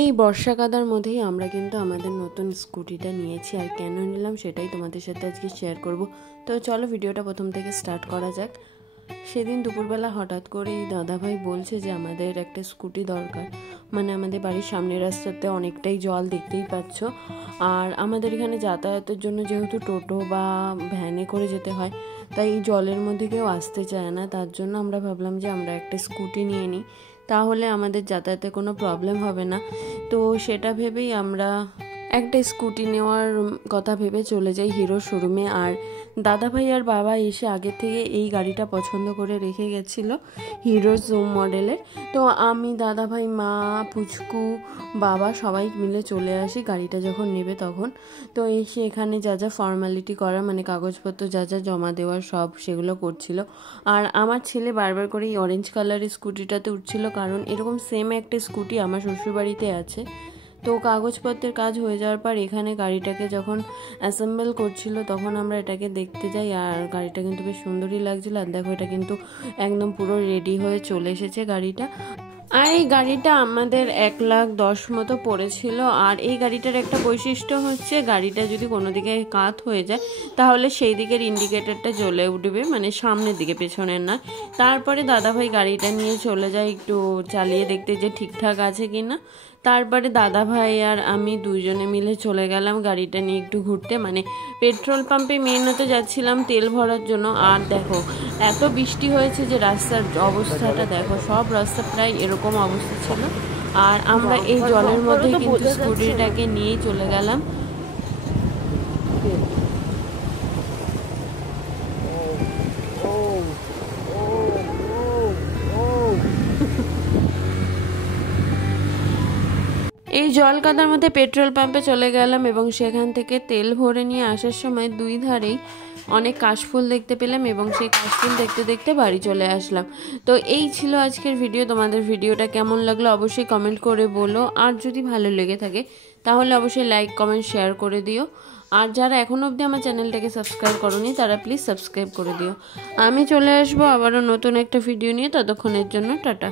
এই বর্ষা কাদার মধ্যেই আমরা কিন্তু আমাদের নতুন স্কুটিটা নিয়েছি, আর কেন নিলাম সেটাই তোমাদের সাথে আজকে শেয়ার করব। তো চলো ভিডিওটা প্রথম থেকে স্টার্ট করা যাক। সেদিন দুপুরবেলা হঠাৎ করেই দাদাভাই বলছে যে আমাদের একটা স্কুটি দরকার, মানে আমাদের বাড়ির সামনের রাস্তাতে অনেকটাই জল, দেখতেই পাচ্ছ। আর আমাদের এখানে যাতায়াতের জন্য যেহেতু টোটো বা ভ্যানে করে যেতে হয়, তাই জলের মধ্যে কেউ আসতে চায় না। তার জন্য আমরা ভাবলাম যে আমরা একটা স্কুটি নিয়ে নিই, তাহলে আমাদের যাতায়াতে কোনো প্রবলেম হবে না। তো সেটা ভেবেই আমরা একটা স্কুটি নেওয়ার কথা ভেবে চলে যাই হিরোর শোরুমে। আর দাদাভাই আর বাবা এসে আগে থেকে এই গাড়িটা পছন্দ করে রেখে গেছিলো, হিরো জুম মডেলের। তো আমি, দাদাভাই, মা, পুচকু, বাবা সবাই মিলে চলে আসি গাড়িটা যখন নেবে তখন। তো এসে এখানে যা যা ফর্মালিটি করা, মানে কাগজপত্র যা যা জমা দেওয়ার সব সেগুলো করছিল। আর আমার ছেলে বারবার করে এই অরেঞ্জ কালারের স্কুটিটাতে উঠছিল, কারণ এরকম সেম একটা স্কুটি আমার শ্বশুরবাড়িতে আছে। তো কাগজপত্রের কাজ হয়ে যাওয়ার পর এখানে গাড়িটাকে যখন অ্যাসেম্বল করছিল তখন আমরা এটাকে দেখতে যাই। আর গাড়িটা কিন্তু বেশ সুন্দরই লাগছিল। আর দেখো, এটা কিন্তু একদম পুরো রেডি হয়ে চলে এসেছে গাড়িটা। আর এই গাড়িটা আমাদের 1,10,000 মতো পড়েছিল। আর এই গাড়িটার একটা বৈশিষ্ট্য হচ্ছে, গাড়িটা যদি কোনো দিকে কাত হয়ে যায় তাহলে সেই দিকের ইন্ডিকেটরটা জ্বলে উঠবে, মানে সামনের দিকে, পেছনের না। তারপরে দাদাভাই গাড়িটা নিয়ে চলে যায় একটু চালিয়ে দেখতে যে ঠিকঠাক আছে কিনা। তারপরে দাদাভাই আর আমি দুইজনে মিলে চলে গেলাম গাড়িটা নিয়ে একটু ঘুরতে, মানে পেট্রোল পাম্পে মেনতে যাচ্ছিলাম তেল ভরার জন্য। আর দেখো, এত বৃষ্টি হয়েছে যে রাস্তার অবস্থাটা দেখো, সব রাস্তা প্রায় এরকম অবস্থা ছিল। আর আমরা এই জলের মধ্যে কিন্তু স্কুটিটাকে নিয়েই চলে গেলাম। এই জল কাদার মধ্যে পেট্রোল পাম্পে চলে গেলাম এবং সেখান থেকে তেল ভরে নিয়ে আসার সময় দুই ধারেই অনেক কাশফুল দেখতে পেলাম এবং সেই কাশফুল দেখতে দেখতে বাড়ি চলে আসলাম। তো এই ছিল আজকের ভিডিও। তোমাদের ভিডিওটা কেমন লাগলো অবশ্যই কমেন্ট করে বলো। আর যদি ভালো লেগে থাকে তাহলে অবশ্যই লাইক, কমেন্ট, শেয়ার করে দিও। আর যারা এখনও অবধি আমার চ্যানেলটাকে সাবস্ক্রাইব করোনি তারা প্লিজ সাবস্ক্রাইব করে দিও। আমি চলে আসবো আবারও নতুন একটা ভিডিও নিয়ে, ততক্ষণের জন্য টাটা।